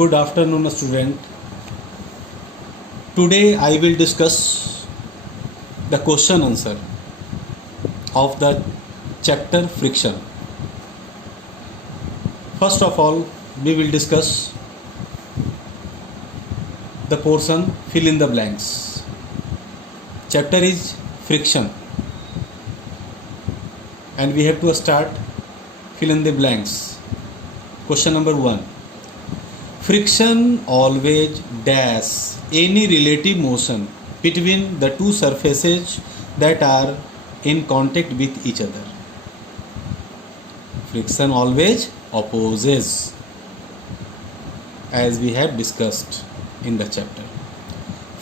Good afternoon, student. Today I will discuss the question answer of the chapter friction. First of all, we will discuss the portion fill in the blanks. Chapter is friction, and we have to start fill in the blanks. Question number 1. Friction always dash any relative motion between the two surfaces that are in contact with each other. Friction always opposes, as we have discussed in the chapter.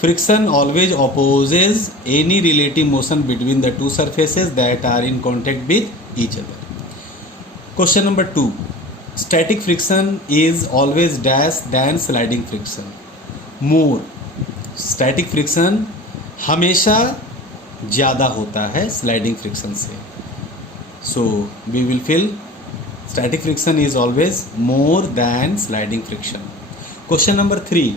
Friction always opposes any relative motion between the two surfaces that are in contact with each other. Question number 2. Static friction is always dash than sliding friction. More. Static friction हमेशा ज़्यादा होता है sliding friction से. So we will feel static friction is always more than sliding friction. Question number 3.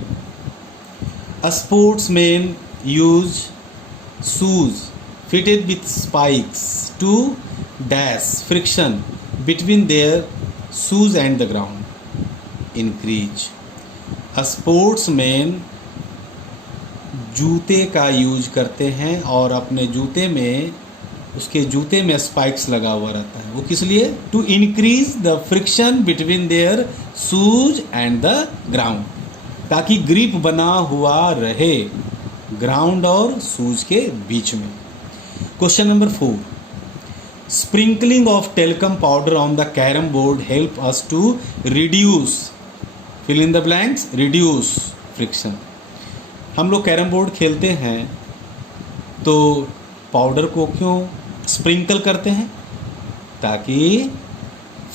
A sportsman use shoes fitted with spikes to dash friction between their shoes and the ground. Increase. A sportsman जूते का use करते हैं और अपने जूते में उसके जूते में स्पाइक्स लगा हुआ रहता है. वो किस लिए? To increase the friction between their shoes and the ground, ताकि ग्रिप बना हुआ रहे ग्राउंड और शूज के बीच में. Question number 4. Sprinkling of talcum powder on the carom board help us to reduce fill in the blanks reduce friction. हम लोग कैरम बोर्ड खेलते हैं तो पाउडर को क्यों स्प्रिंकल करते हैं? ताकि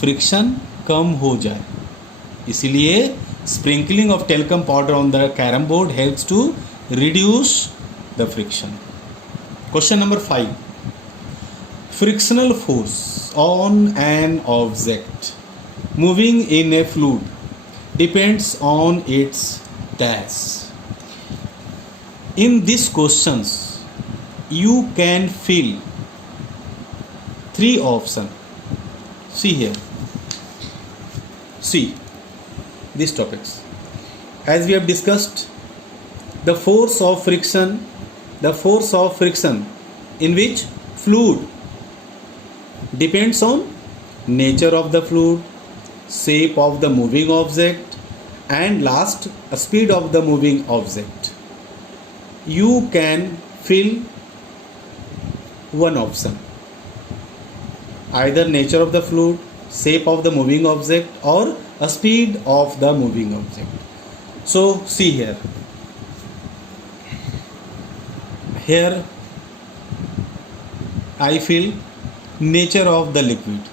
फ्रिक्शन कम हो जाए. इसीलिए sprinkling of talcum powder on the carrom board helps to reduce the friction. Question number 5. Frictional force on an object moving in a fluid depends on its dash. In these questions, you can fill 3 options. See here. See these topics. As we have discussed, the force of friction in which fluid depends on nature of the fluid, shape of the moving object, and last, speed of the moving object. You can fill one option, either nature of the fluid, shape of the moving object, or a speed of the moving object. So see here. Here I fill nature of the liquid.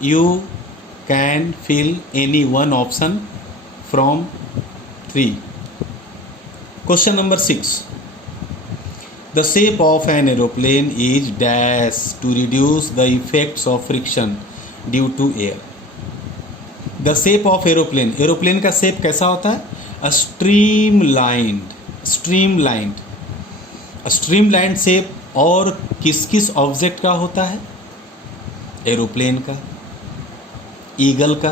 You can fill any one option from 3. Question number 6. The shape of an aeroplane is dash to reduce the effects of friction due to air. The shape of aeroplane का shape कैसा होता है? A streamlined shape. और किस किस object का होता है? एरोप्लेन का, ईगल का,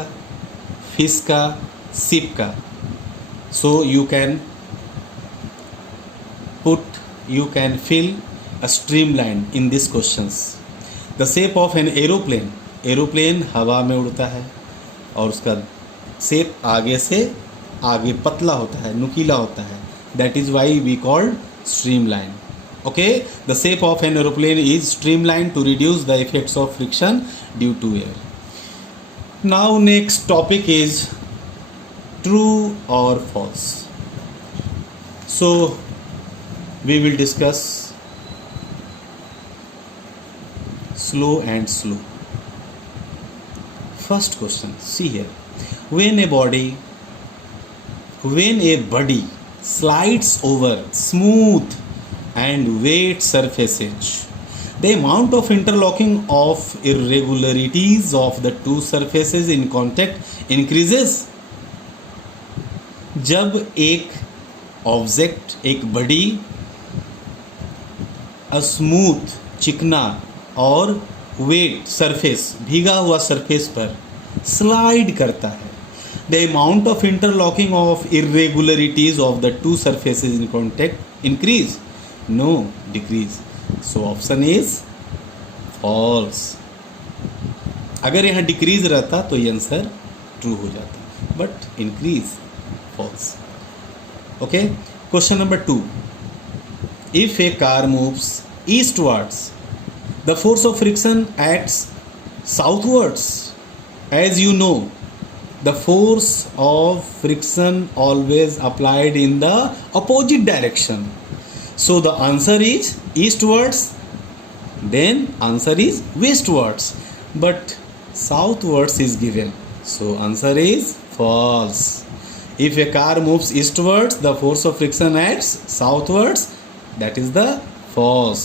फिश का, शिप का. So you can fill a streamline in this questions. The shape of an aeroplane हवा में उड़ता है और उसका शेप आगे से आगे पतला होता है, नुकीला होता है. That is why we called streamline. Okay, the shape of an aeroplane is streamlined to reduce the effects of friction due to air. Now next topic is true or false. So we will discuss slow and slow. First question, see here. When a body slides over smooth and wet surfaces, the amount of interlocking of irregularities of the two surfaces in contact increases. जब एक object, एक बड़ी smooth, चिकना और wet surface, भीगा हुआ surface पर slide करता है, the amount of interlocking of irregularities of the two surfaces in contact increase, no decrease. So option is false. अगर यहाँ डिक्रीज रहता तो ये आंसर ट्रू हो जाता, but increase false. Okay, question number 2. If a car moves eastwards, the force of friction acts southwards. As you know, the force of friction always applied in the opposite direction. So the answer is eastwards, then answer is westwards. But southwards is given. So answer is false. If a car moves eastwards, the force of friction acts southwards. That is the false.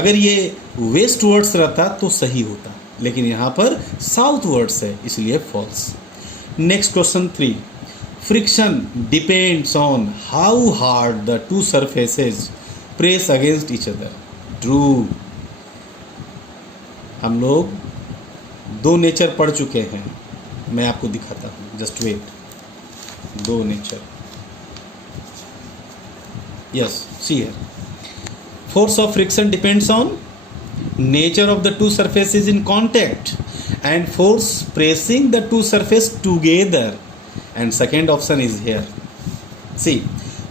अगर ये westwards रहता तो सही होता, लेकिन यहाँ पर southwards है, इसलिए false. Next question 3. Friction depends on how hard the two surfaces press against each other. True. हम लोग दो नेचर पढ़ चुके हैं, मैं आपको दिखाता हूँ. Just wait. दो nature. Yes, see here. Force of friction depends on nature of the two surfaces in contact and force pressing the two surfaces together. And second option is here. See,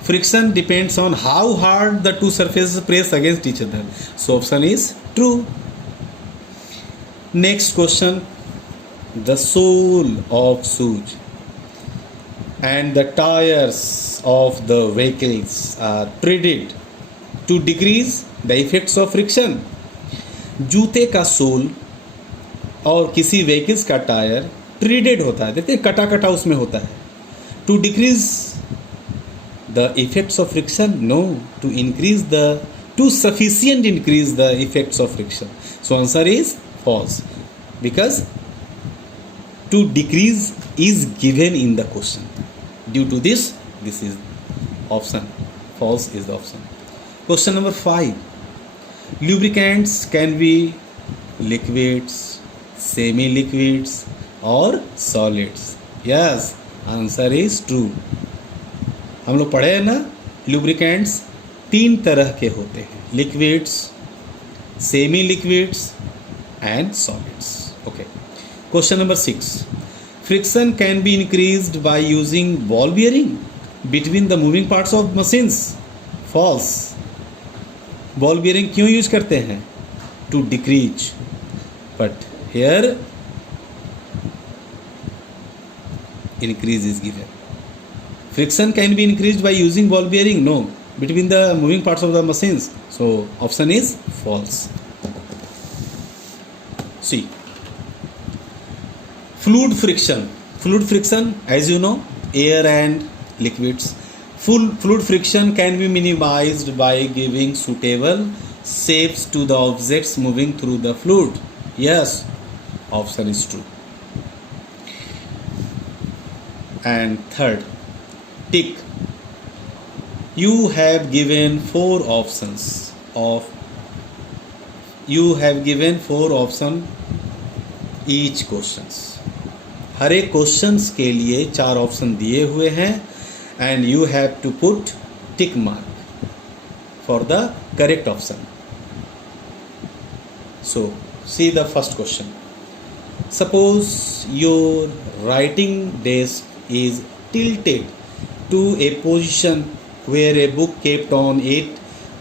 friction depends on how hard the two surfaces press against each other. So option is true. Next question. The sole of shoes and the tires of the vehicles are treated to decrease the effects of friction. जूते का soul और किसी vehicles का tyre ट्रीडेड होता है, देखते हैं कटा कटा उसमें होता है, to decrease the effects of friction, no, to increase the, to sufficient increase the effects of friction. So answer is false because to decrease is given in the question. Due to this is option. False is the option. Question number 5. Lubricants can be liquids, semi-liquids or solids. Yes, answer is true. हम लोग पढ़े हैं ना, lubricants 3 तरह के होते हैं, liquids, semi-liquids and solids. Okay. Question number 6. Friction can be increased by using ball bearing between the moving parts of machines. False. Ball bearing क्यों यूज करते हैं? To decrease. But here increase is given. Friction can be increased by using ball bearing? No. Between the moving parts of the machines. So option is false. See. Fluid friction, as you know, air and liquids. Fluid friction can be minimized by giving suitable shapes to the objects moving through the fluid. Yes, option is true. And third, tick. You have given 4 options each questions. हर एक questions के लिए 4 option दिए हुए हैं and you have to put tick mark for the correct option. So see the first question. Suppose your writing desk is tilted to a position where a book kept on it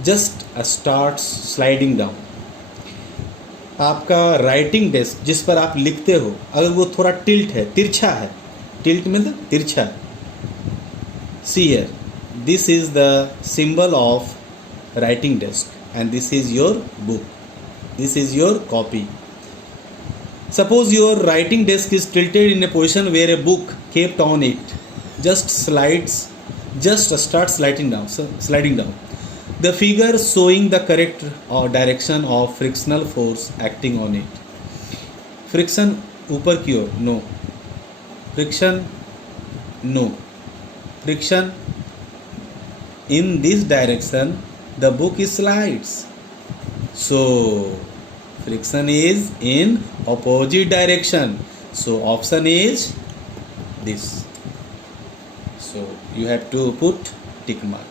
just starts sliding down. आपका writing desk जिस पर आप लिखते हो, अगर वो थोड़ा tilt है, तिरछा है, टिल्ट मतलब तिरछा. See here, this is the symbol of writing desk and this is your book, this is your copy. Suppose your writing desk is tilted in a position where a book kept on it just starts sliding down. The figure showing the correct direction of frictional force acting on it. Friction ऊपर की ओर, no. Friction, no. friction in this direction, the book slides. So friction is in opposite direction. So option is this. So you have to put tick mark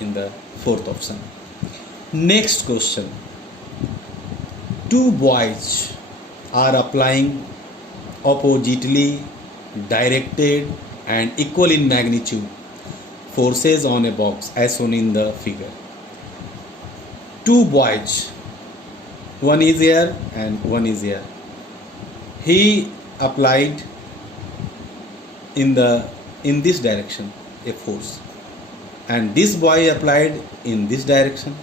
in the fourth option. Next question. Two boys are applying oppositely directed and equal in magnitude forces on a box as shown in the figure. Two boys, one is here and one is here. He applied in this direction a force, and this boy applied in this direction.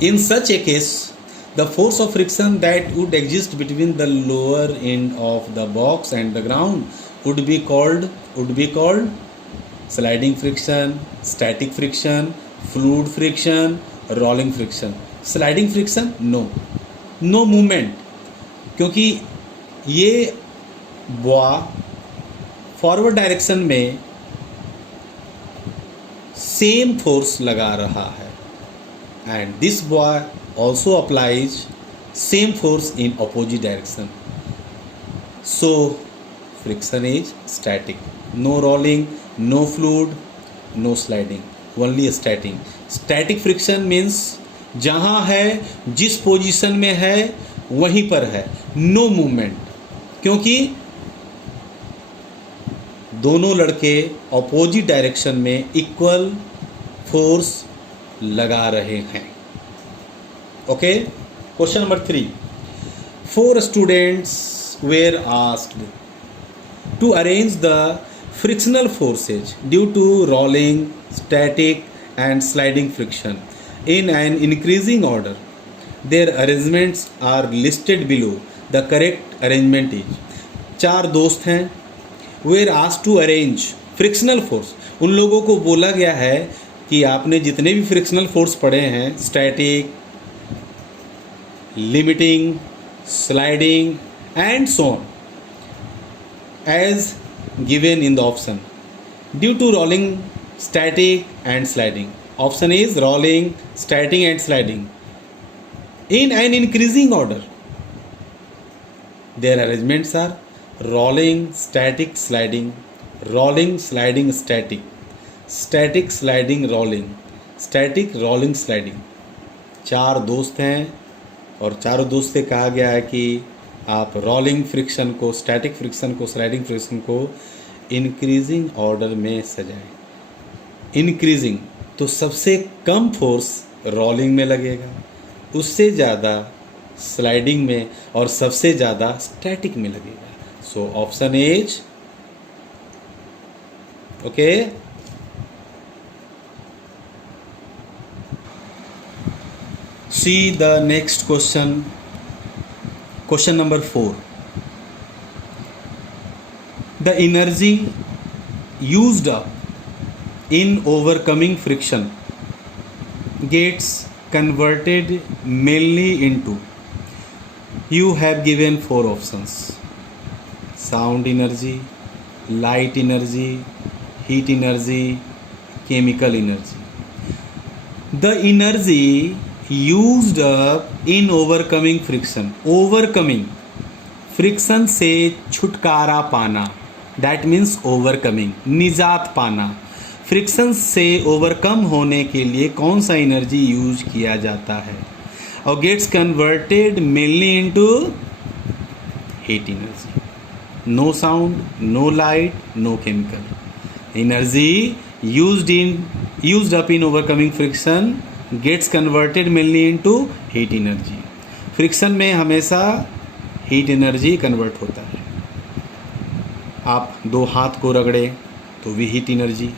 In such a case, the force of friction that would exist between the lower end of the box and the ground would be called sliding friction, static friction, fluid friction, rolling friction. Sliding friction, no movement, क्योंकि ये boy forward direction में same force लगा रहा है, and this boy also applies same force in opposite direction. So friction is static. No rolling, no fluid, no sliding, only static. Static friction means जहाँ है, जिस position में है वहीं पर है, नो मूवमेंट, क्योंकि दोनों लड़के अपोजिट डायरेक्शन में इक्वल फोर्स लगा रहे हैं. Okay. Question number 3. 4 students were asked to arrange the frictional forces due to rolling, static and sliding friction in an increasing order. Their arrangements are listed below. The correct arrangement is. 4 दोस्त हैं, were asked to arrange frictional force. उन लोगों को बोला गया है कि आपने जितने भी फ्रिक्शनल फोर्स पढ़े हैं, static, limiting, sliding and so on, as given in the option, due to rolling, static and sliding. Option is rolling, static and sliding in an increasing order. Their arrangements are rolling, static, sliding, rolling, sliding, static, static, sliding, rolling, static, rolling, sliding. 4 दोस्त हैं और चारों दोस्त से कहा गया है कि आप रोलिंग फ्रिक्शन को, स्टैटिक फ्रिक्शन को, स्लाइडिंग फ्रिक्शन को इंक्रीजिंग ऑर्डर में सजाएं. इंक्रीजिंग तो सबसे कम फोर्स रोलिंग में लगेगा, उससे ज़्यादा स्लाइडिंग में और सबसे ज़्यादा स्टैटिक में लगेगा. सो option is okay. See the next question. Question number 4. The energy used up in overcoming friction gets converted mainly into. You have given 4 options: sound energy, light energy, heat energy, chemical energy. The energy used up in overcoming friction. Overcoming, friction से छुटकारा पाना, that means overcoming, निजात पाना. Friction से overcome होने के लिए कौन सा एनर्जी यूज किया जाता है? और gets converted mainly into heat energy. No sound, no light, no chemical. Energy used up in overcoming friction gets converted mainly into heat energy. Friction में हमेशा हीट एनर्जी कन्वर्ट होता है. आप 2 हाथ को रगड़े तो भी हीट एनर्जी,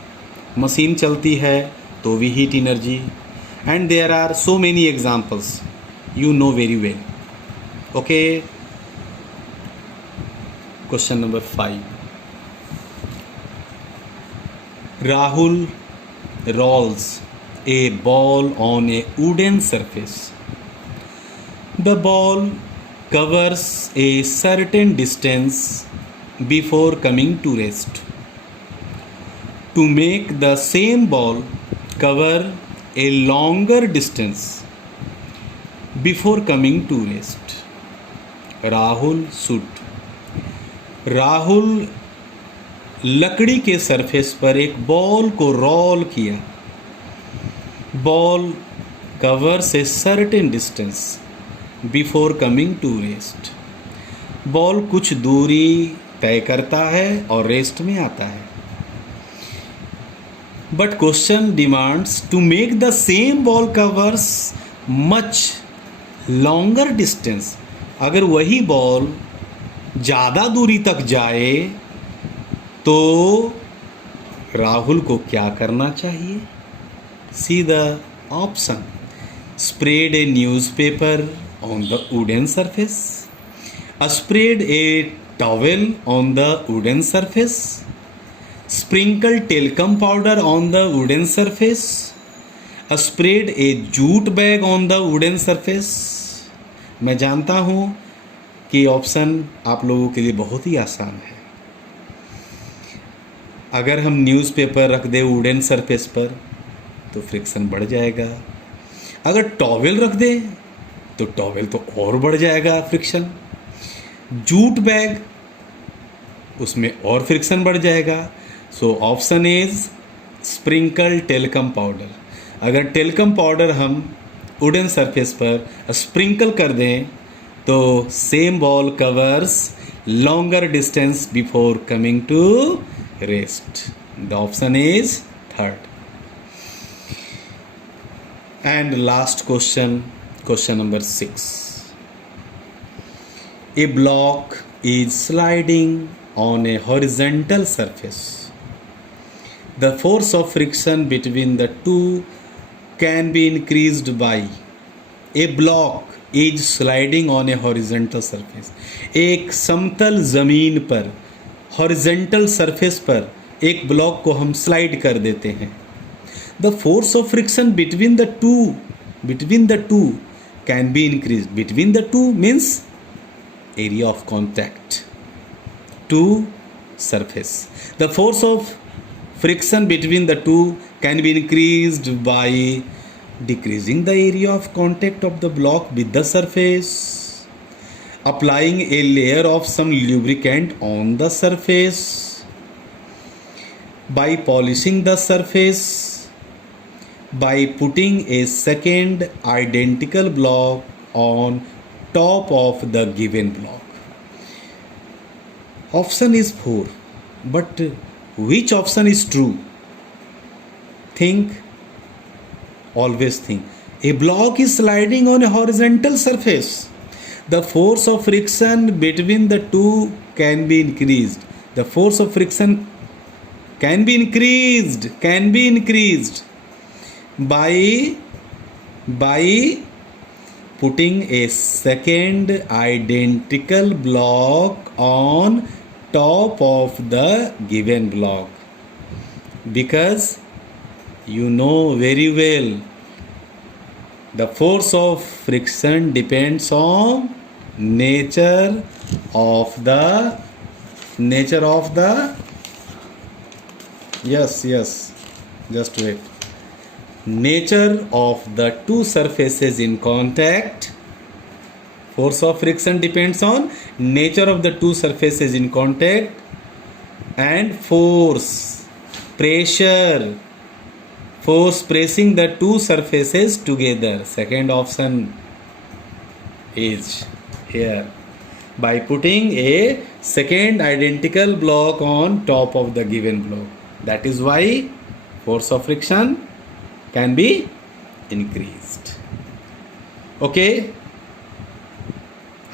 मशीन चलती है तो भी heat energy, and there are so many examples you know very well. Okay. Question number 5. Rahul rolls a ball on a wooden surface. The ball covers a certain distance before coming to rest. to make the same ball cover a longer distance before coming to rest. Rahul shoot. Rahul लकड़ी के surface पर एक ball को role किया. Ball covers a certain distance before coming to rest. Ball कुछ दूरी तय करता है और रेस्ट में आता है. But question demands to make the same ball covers much longer distance. अगर वही बॉल ज़्यादा दूरी तक जाए तो राहुल को क्या करना चाहिए? See the option. Spread a newspaper on the wooden surface. Spread a towel on the wooden surface. Sprinkle talcum powder on the wooden surface. Spread a jute bag on the wooden surface. मैं जानता हूँ कि option आप लोगों के लिए बहुत ही आसान है. अगर हम न्यूज़पेपर रख दें वुडन सरफेस पर तो फ्रिक्शन बढ़ जाएगा. अगर टॉवेल रख दें तो टॉवेल तो और बढ़ जाएगा फ्रिक्शन. जूट बैग उसमें और फ्रिक्शन बढ़ जाएगा. So option is sprinkle talcum powder. अगर टेलकम पाउडर हम वुडन सरफेस पर स्प्रिंकल कर दें तो same ball covers longer distance before coming to rest. The option is third. And last question, question number 6. A block is sliding on a horizontal surface. The force of friction between the two can be increased by. A block is sliding on a horizontal surface. एक समतल ज़मीन पर horizontal surface पर एक block को हम slide कर देते हैं. The force of friction between the two can be increased. Between the two means area of contact to surface. The force of friction between the two can be increased by decreasing the area of contact of the block with the surface, applying a layer of some lubricant on the surface, by polishing the surface, by putting a second identical block on top of the given block. Option is 4, but which option is true? Think, always think. A block is sliding on a horizontal surface. The force of friction between the two can be increased. The force of friction can be increased by putting a second identical block on top of the given block. Because you know very well the force of friction depends on nature of the yes, just wait. Nature of the two surfaces in contact. Force of friction depends on nature of the two surfaces in contact and force pressing the two surfaces together. Second option is here. By putting a second identical block on top of the given block. That is why force of friction can be increased. Okay,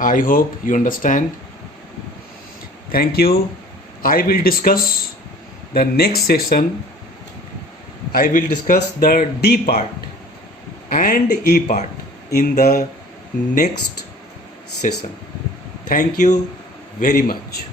I hope you understand. Thank you. I will discuss the next session. I will discuss the D part and E part in the next session. Thank you very much.